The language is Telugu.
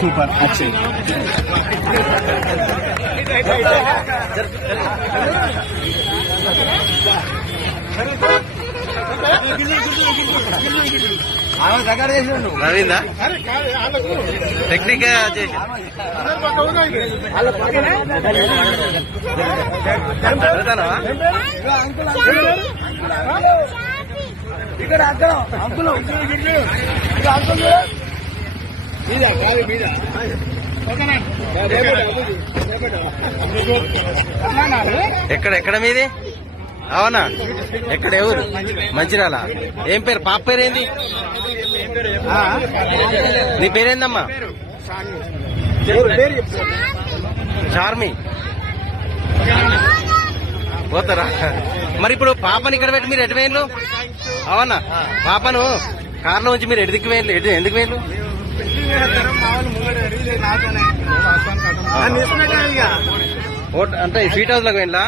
సూపర్ అక్షయ్. నవీందా టెక్నిక్ చేసి ఇక్కడ అక్కడ అంకులు అంకుల్ ఎక్కడ మీది? అవునా? ఎక్కడ ఎవరు? మంచిర్యాల. ఏం పేరు? పాప పేరేంది? నీ పేరేందమ్మా? చార్మి. పోతారా? మరి ఇప్పుడు పాపని ఇక్కడ పెట్టి మీరు ఎటు వేయండు? అవునా? పాపను కార్లో ఉంచి మీరు ఎందుకు వేయండి? ఎందుకు వేయండు? అంటే స్వీట్ హౌస్ లోకి వెళ్ళా?